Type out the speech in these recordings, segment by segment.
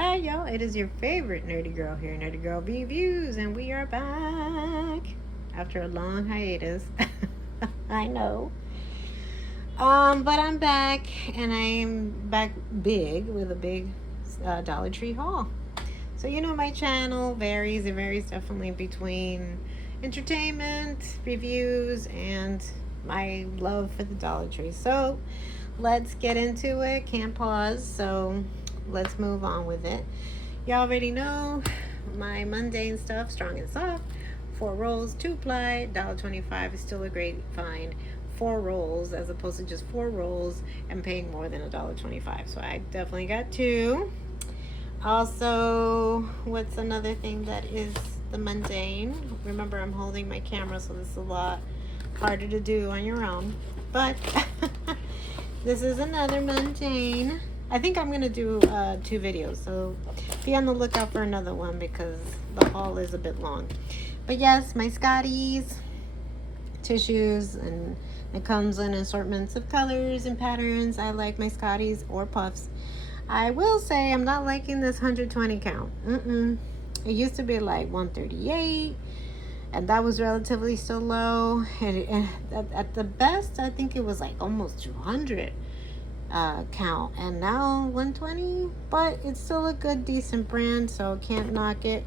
Hi y'all, it is your favorite nerdy girl here, Nerdy Girl Reviews, and we are back after a long hiatus. I know. But I'm back, and I'm back big with a big Dollar Tree haul. So you know my channel varies. It varies definitely between entertainment, reviews, and my love for the Dollar Tree. So let's get into it. Can't pause. So let's move on with it. Y'all already know my mundane stuff, strong and soft. 4 rolls, 2 ply, $1.25 is still a great find. 4 rolls as opposed to just 4 rolls and paying more than $1.25. So I definitely got 2. Also, what's another thing that is the mundane? Remember, I'm holding my camera, so this is a lot harder to do on your own. But this is another mundane. I think I'm going to do 2 videos, so be on the lookout for another one because the haul is a bit long. But yes, my Scotties tissues, and it comes in assortments of colors and patterns. I like my Scotties or puffs. I will say I'm not liking this 120 count. It used to be like 138, and that was relatively still low. And at the best, I think it was like almost 200 count, and now 120. But it's still a good, decent brand, so can't knock it.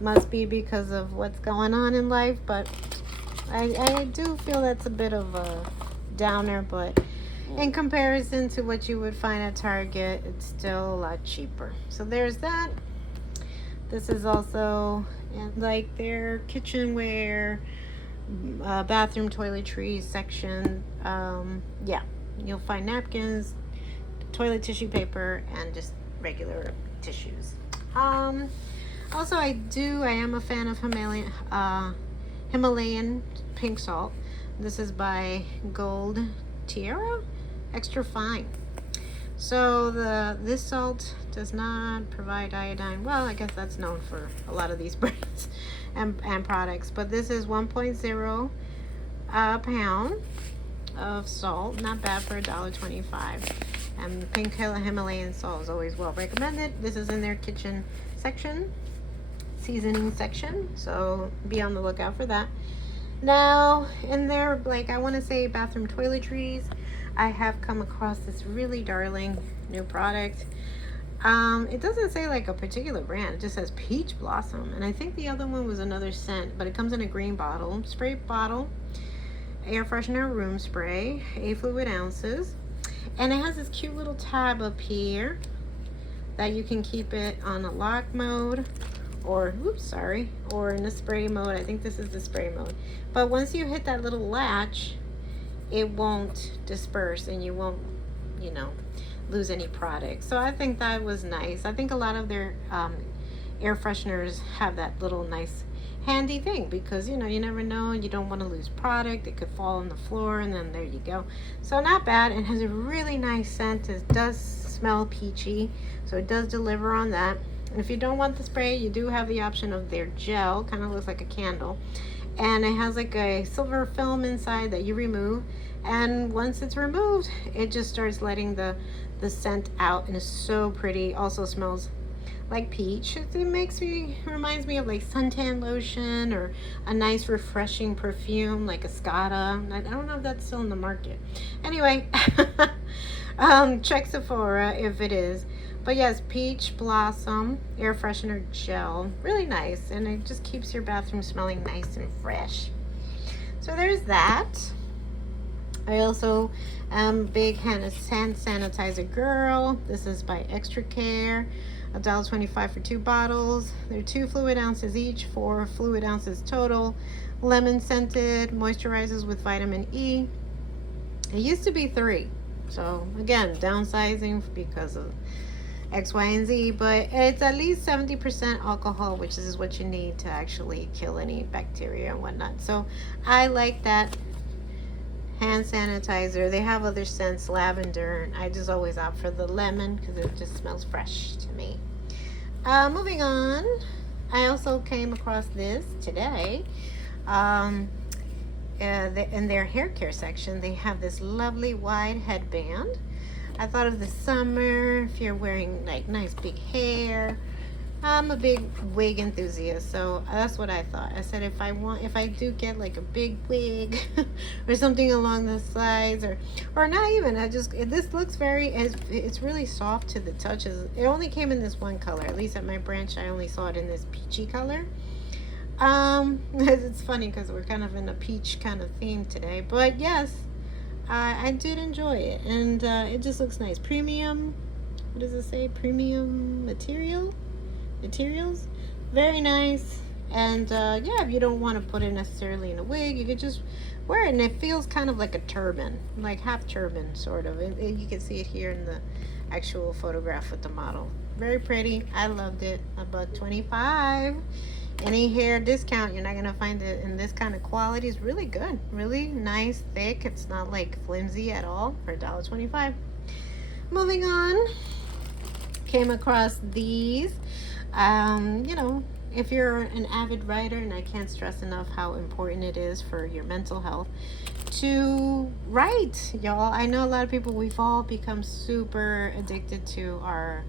Must be because of what's going on in life, but I do feel that's a bit of a downer, but in comparison to what you would find at Target, it's still a lot cheaper. So there's that. This is also like their kitchenware, bathroom toiletries section. Yeah, you'll find napkins, toilet tissue paper, and just regular tissues. Also, I am a fan of Himalayan pink salt. This is by Gold Tiara Extra Fine. So this salt does not provide iodine. Well, I guess that's known for a lot of these brands and products. But this is 1.0 pound of salt. Not bad for $1.25. And pink Himalayan salt is always well recommended. This is in their kitchen section, seasoning section. So be on the lookout for that. Now, in their, like, I want to say bathroom toiletries, I have come across this really darling new product. It doesn't say like a particular brand. It just says Peach Blossom. And I think the other one was another scent, but it comes in a green bottle, spray bottle, air freshener room spray, 8 fluid ounces. And it has this cute little tab up here that you can keep it on a lock mode, or or in the spray mode. I think this is the spray mode. But once you hit that little latch, it won't disperse and you won't, lose any product. So I think that was nice. I think a lot of their air fresheners have that little nice handy thing because you never know, you don't want to lose product. It could fall on the floor, and then there you go. So not bad. It has a really nice scent. It does smell peachy, so it does deliver on that. And if you don't want the spray, you do have the option of their gel. Kind of looks like a candle, and it has like a silver film inside that you remove, and once it's removed, it just starts letting the scent out, and it's so pretty. Also smells like peach. It reminds me of like suntan lotion or a nice refreshing perfume like a Scada. I don't know if that's still in the market. Anyway, check Sephora if it is. But yes, Peach Blossom air freshener gel, really nice, and it just keeps your bathroom smelling nice and fresh. So there's that. I also am a big hand sanitizer girl. This is by Extra Care, $1.25 for 2 bottles. They're 2 fluid ounces each, 4 fluid ounces total. Lemon scented, moisturizes with vitamin E. It used to be 3, so again, downsizing because of X, Y, and Z, but it's at least 70% alcohol, which is what you need to actually kill any bacteria and whatnot. So I like that hand sanitizer. They have other scents, lavender, and I just always opt for the lemon because it just smells fresh to me. Moving on, I also came across this today. In their hair care section, they have this lovely wide headband I thought of the summer, if you're wearing like nice big hair. I'm a big wig enthusiast, so that's what I thought. I said if I do get like a big wig or something along the sides, or not even, this looks it's really soft to the touches. It only came in this one color, at least at my branch. I only saw it in this peachy color. It's funny because we're kind of in a peach kind of theme today, but yes, I did enjoy it, and it just looks nice. Premium, what does it say? Premium materials, very nice. And yeah, if you don't want to put it necessarily in a wig, you could just wear it, and it feels kind of like a turban, like half turban sort of. You can see it here in the actual photograph with the model. Very pretty. I loved it. $1.25. Any hair discount, you're not gonna find it in this kind of quality. It's really good, really nice, thick. It's not like flimsy at all for $1.25. Moving on, came across these. You know, if you're an avid writer, and I can't stress enough how important it is for your mental health to write, y'all. I know a lot of people, we've all become super addicted to our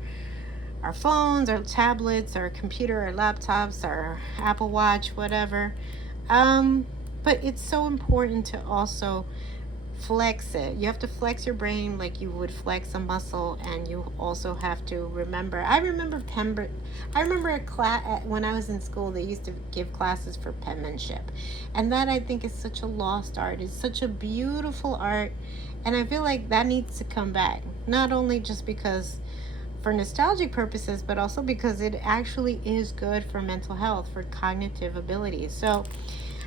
phones, our tablets, our computer, our laptops, our Apple Watch, whatever. But it's so important to also flex it. You have to flex your brain like you would flex a muscle, and you also have to remember. I remember a class when I was in school. They used to give classes for penmanship, and that, I think, is such a lost art. It's such a beautiful art, and I feel like that needs to come back. Not only just because for nostalgic purposes, but also because it actually is good for mental health, for cognitive abilities. So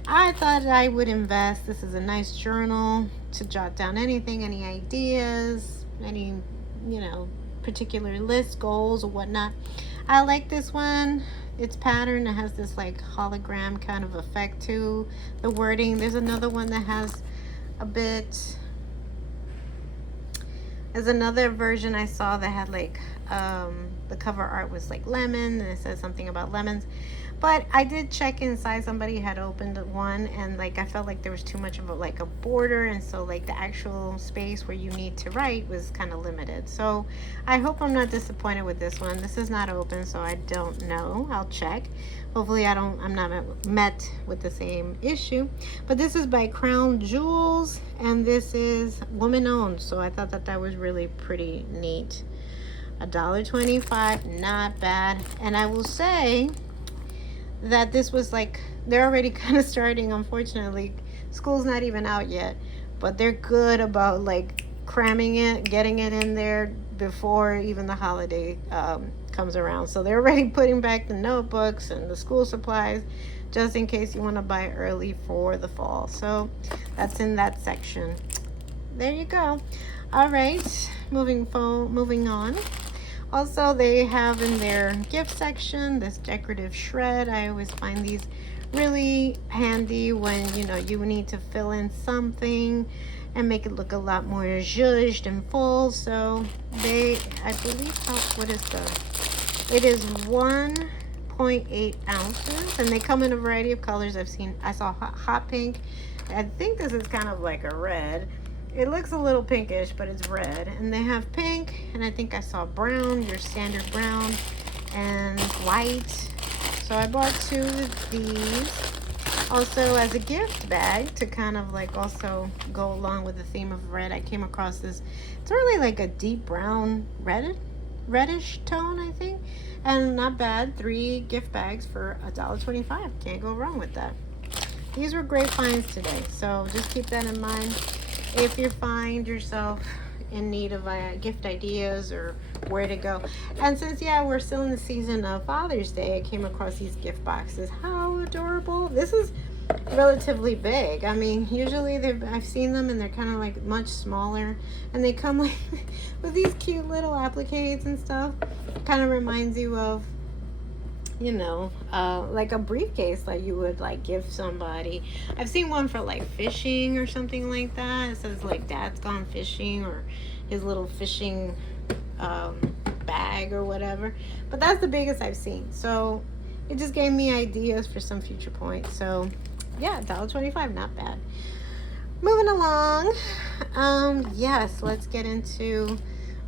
I thought I would invest. This is a nice journal to jot down anything, any ideas, any, particular lists, goals, or whatnot. I like this one. It's patterned. It has this like hologram kind of effect to the wording. There's another one that has a bit. There's another version I saw that had like the cover art was like lemon, and it says something about lemons. But I did check inside. Somebody had opened one, and like I felt like there was too much of a border, and so like the actual space where you need to write was kind of limited. So I hope I'm not disappointed with this one. This is not open, so I don't know. I'll check. Hopefully I'm not met with the same issue. But this is by Crown Jewels, and this is woman owned. So I thought that was really pretty neat. $1.25, not bad. And I will say that this was like, they're already kind of starting, unfortunately. School's not even out yet, but they're good about like cramming it, getting it in there before even the holiday comes around. So they're already putting back the notebooks and the school supplies, just in case you want to buy early for the fall. So that's in that section. There you go. All right, moving on. Also, they have in their gift section this decorative shred. I always find these really handy when you need to fill in something and make it look a lot more zhuzhed and full. So I believe, it is 1.8 ounces, and they come in a variety of colors. I saw hot pink. I think this is kind of like a red. It looks a little pinkish, but it's red. And they have pink, and I think I saw brown, your standard brown, and white. So I bought 2 of these. Also, as a gift bag to kind of like also go along with the theme of red, I came across this. It's really like a deep brown reddish tone, I think. And not bad. 3 gift bags for $1.25. Can't go wrong with that. These were great finds today, so just keep that in mind if you find yourself in need of gift ideas or where to go. And since we're still in the season of Father's Day, I came across these gift boxes. How adorable. This is relatively big. I mean, usually I've seen them and they're kind of like much smaller, and they come like with these cute little appliques and stuff. Kind of reminds you of like a briefcase that you would like give somebody. I've seen one for like fishing or something like that. It says like dad's gone fishing, or his little fishing bag or whatever. But that's the biggest I've seen. So it just gave me ideas for some future points. So yeah, $1.25, not bad. Moving along. Yes, let's get into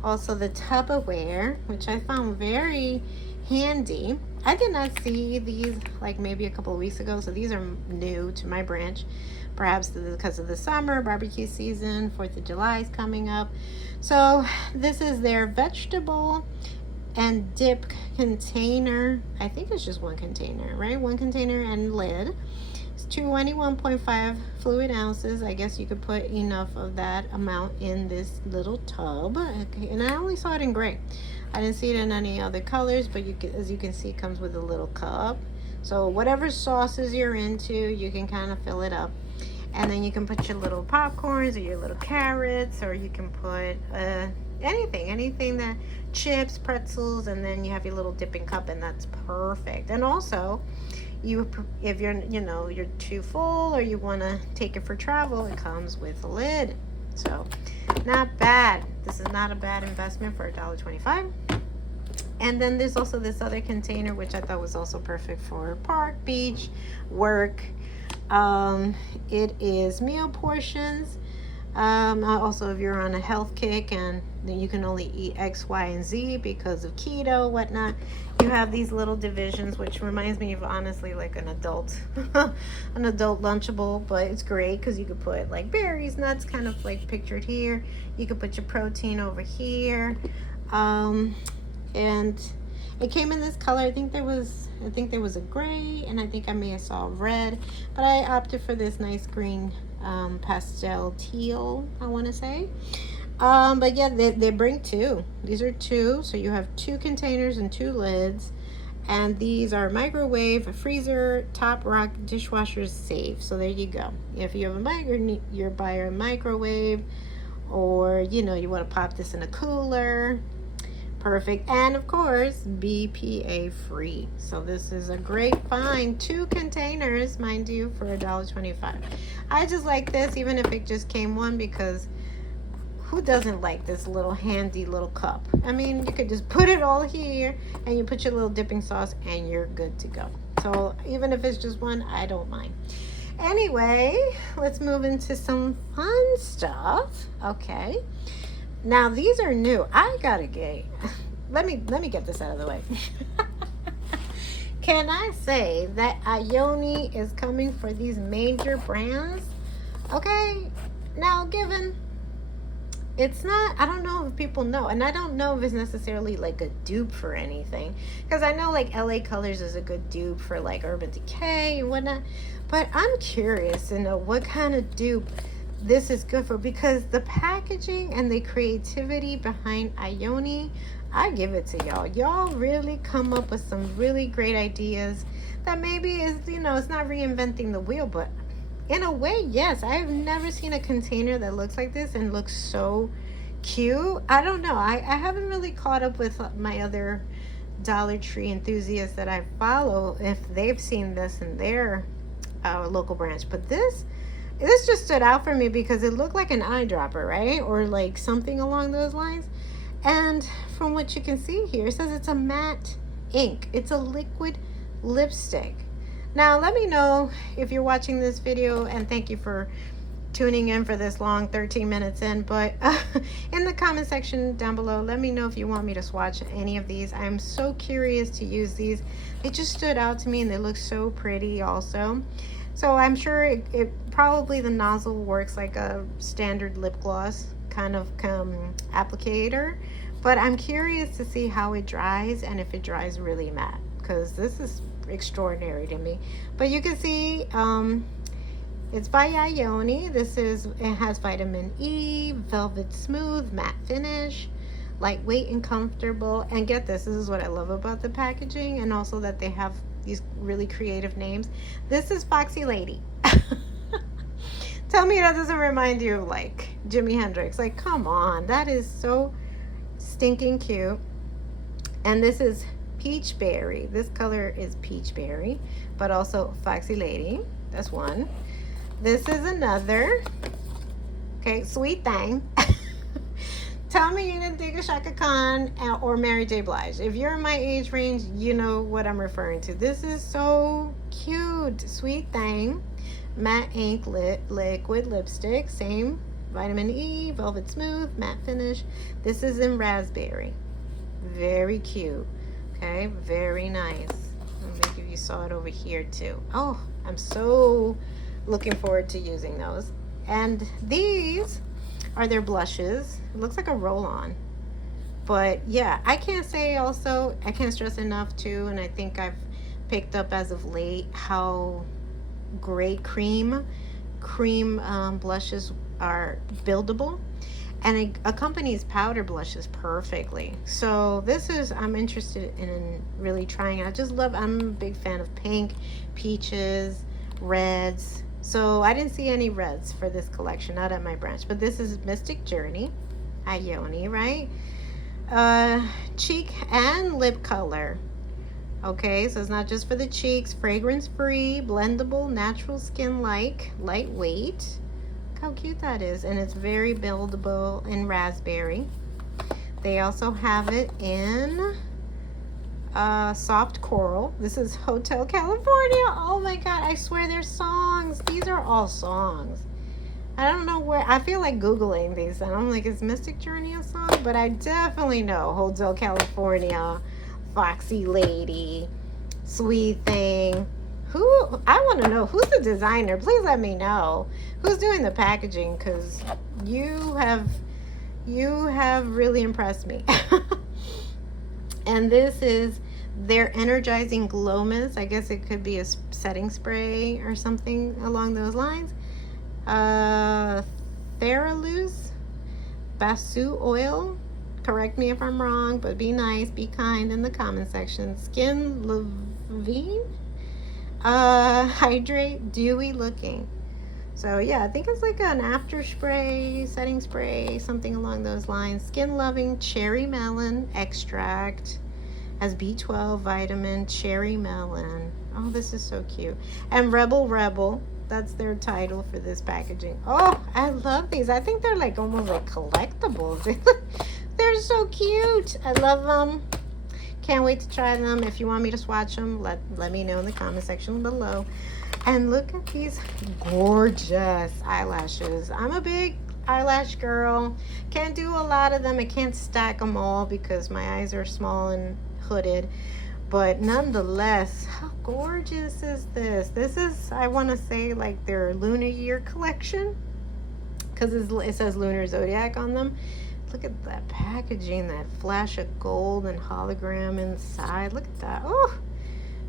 Also the Tupperware, which I found very handy. I did not see these like maybe a couple of weeks ago, so these are new to my branch. Perhaps because of the summer, barbecue season, 4th of July is coming up. So this is their vegetable and dip container. I think it's just one container, right? One container and lid. It's 21.5 fluid ounces. I guess you could put enough of that amount in this little tub. Okay, and I only saw it in gray. I didn't see it in any other colors, but as you can see, it comes with a little cup. So whatever sauces you're into, you can kind of fill it up. And then you can put your little popcorns or your little carrots, or you can put anything that chips, pretzels, and then you have your little dipping cup, and that's perfect. And also, if you're too full or you want to take it for travel, it comes with a lid. So not bad. This is not a bad investment for $1.25. And then there's also this other container, which I thought was also perfect for park, beach, work. It is meal portions. Also, if you're on a health kick and you can only eat X, Y, and Z because of keto, whatnot, you have these little divisions, which reminds me of honestly like an adult Lunchable, but it's great because you could put like berries, nuts, kind of like pictured here. You could put your protein over here, and it came in this color. I think there was a gray, and I think I may have saw red, but I opted for this nice green pastel teal, I want to say. But yeah, they bring two. These are two, so you have two containers and two lids, and these are microwave, freezer, top rack, dishwasher safe. So there you go. If you have you're by a microwave, or you want to pop this in a cooler, perfect. And of course, BPA free. So this is a great find. Two containers, mind you, for $1.25. I just like this, even if it just came one, because who doesn't like this little handy little cup? I mean, you could just put it all here and you put your little dipping sauce and you're good to go. So even if it's just one, I don't mind. Anyway, let's move into some fun stuff. Okay. Now these are new. I gotta get. Let me get this out of the way. Can I say that Ioni is coming for these major brands? Okay. Now, given it's not, I don't know if people know, and I don't know if it's necessarily like a dupe for anything, because I know like LA Colors is a good dupe for like Urban Decay and whatnot, but I'm curious to know what kind of dupe this is good for, because the packaging and the creativity behind Ioni, I give it to y'all. Y'all really come up with some really great ideas that maybe is, it's not reinventing the wheel, but in a way, yes. I've never seen a container that looks like this and looks so cute. I don't know. I haven't really caught up with my other Dollar Tree enthusiasts that I follow if they've seen this in their local branch. But this just stood out for me because it looked like an eyedropper, right? Or like something along those lines. And from what you can see here, it says it's a matte ink. It's a liquid lipstick. Now, let me know if you're watching this video, and thank you for tuning in for this long, 13 minutes in. But in the comment section down below, let me know if you want me to swatch any of these. I'm so curious to use these. They just stood out to me, and they look so pretty also. So I'm sure it probably the nozzle works like a standard lip gloss kind of applicator. But I'm curious to see how it dries and if it dries really matte, because this is extraordinary to me. But you can see it's by Ioni. It has vitamin E, velvet smooth, matte finish, lightweight and comfortable. And get this is what I love about the packaging, and also that they have these really creative names. This is Foxy Lady. Tell me that doesn't remind you of like Jimi Hendrix. Like, come on, that is so stinking cute. And this is Peach Berry. This color is Peach Berry, but also Foxy Lady. That's one. This is another. Okay, Sweet Thing. Tell me you didn't think of Shaka Khan or Mary J. Blige. If you're in my age range, you know what I'm referring to. This is so cute. Sweet Thing. Matte ink liquid lipstick. Same Vitamin E, velvet smooth, matte finish. This is in raspberry. Very cute. Okay, very nice. Maybe you saw it over here too. Oh, I'm so looking forward to using those. And these are their blushes. It looks like a roll-on. But yeah, I can't stress enough too, and I think I've picked up as of late how great cream blushes are buildable, and it accompanies powder blushes perfectly. So I'm interested in really trying it. I'm a big fan of pink, peaches, reds. So I didn't see any reds for this collection, not at my branch, but this is Mystic Journey, Ione, right? Cheek and lip color. Okay, so it's not just for the cheeks. Fragrance free, blendable, natural skin like, lightweight. Look how cute that is. And it's very buildable in raspberry. They also have it in soft coral. This is Hotel California. Oh my god, I swear they're songs. These are all songs. I don't know where. I feel like Googling these, and I'm like, is Mystic Journey a song? But I definitely know Hotel California, Foxy Lady, Sweet Thing. I want to know who's the designer. Please let me know who's doing the packaging, because you have really impressed me. And this is their energizing glow mist. I guess it could be a setting spray or something along those lines. Theraluz Basu oil. Correct me if I'm wrong, but be nice, be kind in the comment section. Skin Levine. Hydrate, dewy looking. So yeah, I think it's like an after spray, setting spray, something along those lines. Skin loving cherry melon extract. Has B12 vitamin, cherry melon. Oh, this is so cute. And Rebel. That's their title for this packaging. Oh, I love these. I think they're like almost like collectibles. They're so cute. I love them. Can't wait to try them. If you want me to swatch them, let me know in the comment section below. And look at these gorgeous eyelashes. I'm a big eyelash girl. Can't do a lot of them. I can't stack them all because my eyes are small and hooded. But nonetheless, how gorgeous is this? This is, I want to say, like their lunar year collection, because it says lunar zodiac on them. Look at that packaging, that flash of gold and hologram inside. Look at that. Oh,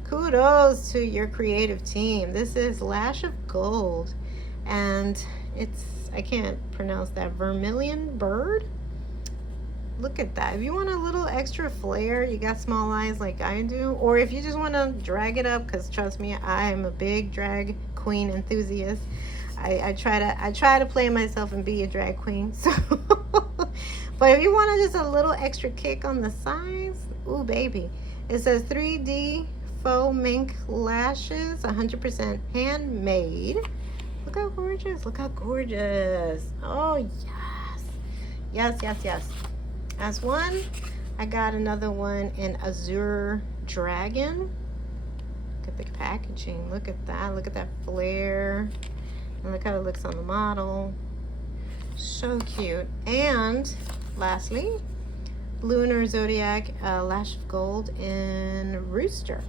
kudos to your creative team. This is Lash of Gold, and it's, I can't pronounce that, vermilion bird. Look at that. If you want a little extra flair, you got small eyes like I do, or if you just want to drag it up, because trust me, I am a big drag queen enthusiast. I try to play myself and be a drag queen. So but if you want just a little extra kick on the sides, ooh baby, it says 3D faux mink lashes, 100% handmade. Look how gorgeous. Look how gorgeous. Oh yes. As one, I got another one in Azure Dragon. Look at the packaging. Look at that. Look at that flare. And look how it looks on the model. So cute. And lastly, Lunar Zodiac Lash of Gold in Rooster.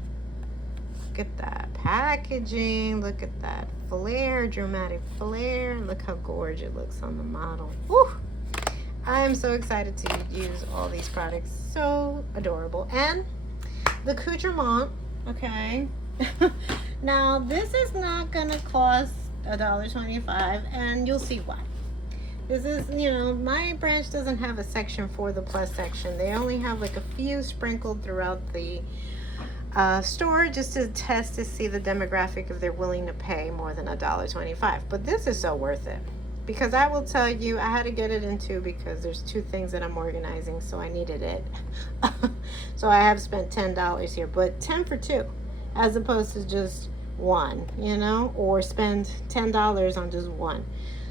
Look at that packaging. Look at that flare, dramatic flare. Look how gorgeous it looks on the model. Woo! I'm so excited to use all these products. So adorable. And the accoutrement, okay. Now, this is not going to cost $1.25, and you'll see why. This is, my branch doesn't have a section for the plus section. They only have like a few sprinkled throughout the store just to test to see the demographic if they're willing to pay more than $1.25. But this is so worth it. Because I will tell you, I had to get it in two because there's two things that I'm organizing, so I needed it. So I have spent $10 here, but 10 for 2 as opposed to just one, or spend $10 on just one.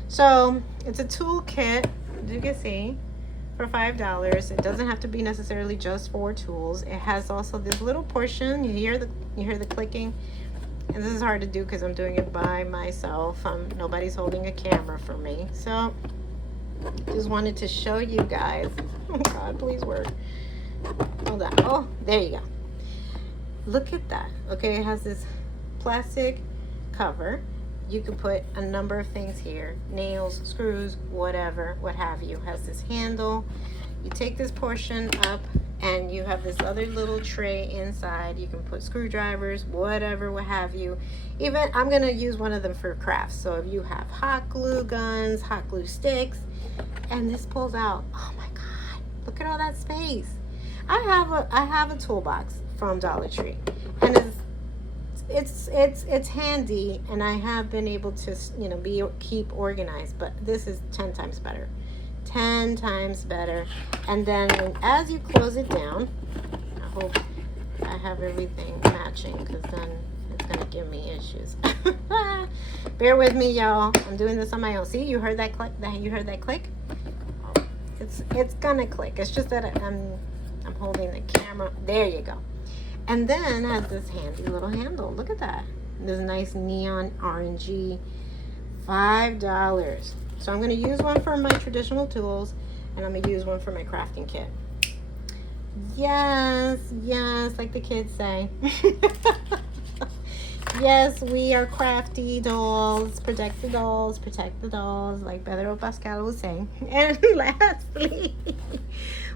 So it's a tool kit, as you can see, for $5. It doesn't have to be necessarily just for tools. It has also this little portion. You hear the clicking. And this is hard to do because I'm doing it by myself. Nobody's holding a camera for me. So Just wanted to show you guys. Oh God, please work. Hold on. Oh, there you go. Look at that. Okay, it has this plastic cover. You can put a number of things here, nails, screws, whatever, what have you. It has this handle. You take this portion up and you have this other little tray inside. You can put screwdrivers, whatever, what have you. Even I'm gonna use one of them for crafts. So if you have hot glue guns, hot glue sticks, and this pulls out. Oh my God, look at all that space. I have a toolbox from Dollar Tree, and it's handy, and I have been able to, you know, keep organized, but this is 10 times better. 10 times better. And then as you close it down, I hope I have everything matching, because then it's gonna give me issues. Bear with me, y'all. I'm doing this on my own. See, you heard that click? You heard that click? It's gonna click. It's just that I'm holding the camera. There you go. And then has this handy little handle. Look at that. This nice neon orangey. $5. So I'm going to use one for my traditional tools, and I'm going to use one for my crafting kit. Yes, yes, like the kids say. Yes, we are crafty dolls. Protect the dolls, like Pedro Pascal was saying. And lastly,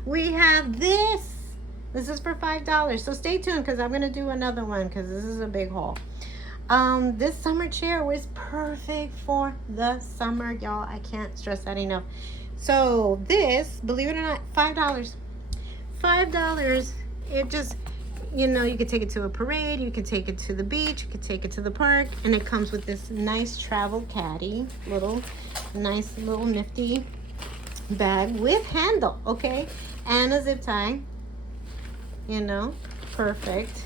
we have this. This is for $5. So stay tuned, because I'm going to do another one, because this is a big haul. This summer chair was perfect for the summer, y'all. I can't stress that enough. So this, believe it or not, $5. $5. It just, you know, you could take it to a parade, you could take it to the beach, you could take it to the park, and it comes with this nice travel caddy, nice little nifty bag with handle, okay, and a zip tie. You know, perfect.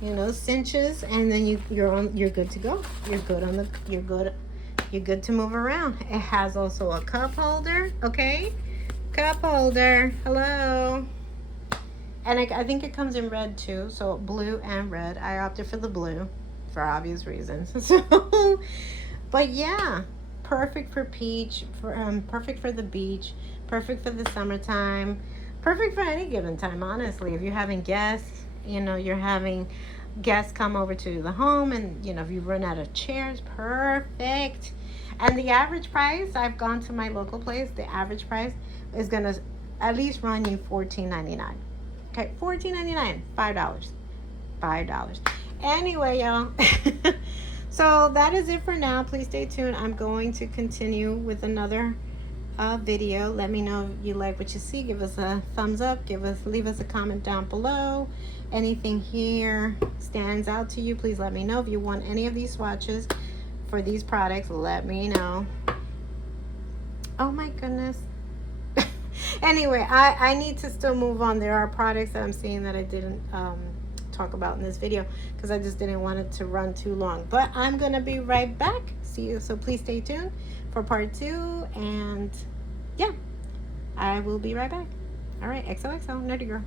You know, cinches, and then you're good to go. You're good to move around. It has also a cup holder, okay? Cup holder. Hello. And I think it comes in red too, so blue and red. I opted for the blue for obvious reasons. So, but yeah, perfect for peach, perfect for the beach, perfect for the summertime. Perfect for any given time, honestly. If you're having guests, you know, you're having guests come over to the home, and, you know, if you run out of chairs, perfect. And the average price, I've gone to my local place, the average price is going to at least run you $14.99. Okay, $14.99, $5. Anyway, y'all. So that is it for now. Please stay tuned. I'm going to continue with another video. Let me know if you like what you see. Give us a thumbs up, leave us a comment down below. Anything here stands out to you, please let me know. If you want any of these swatches for these products, let me know. Oh my goodness. Anyway, I need to still move on. There are products that I'm seeing that I didn't talk about in this video, because I just didn't want it to run too long. But I'm gonna be right back. See you. So please stay tuned for part 2, and yeah, I will be right back. All right, XOXO, Nerdy Girl.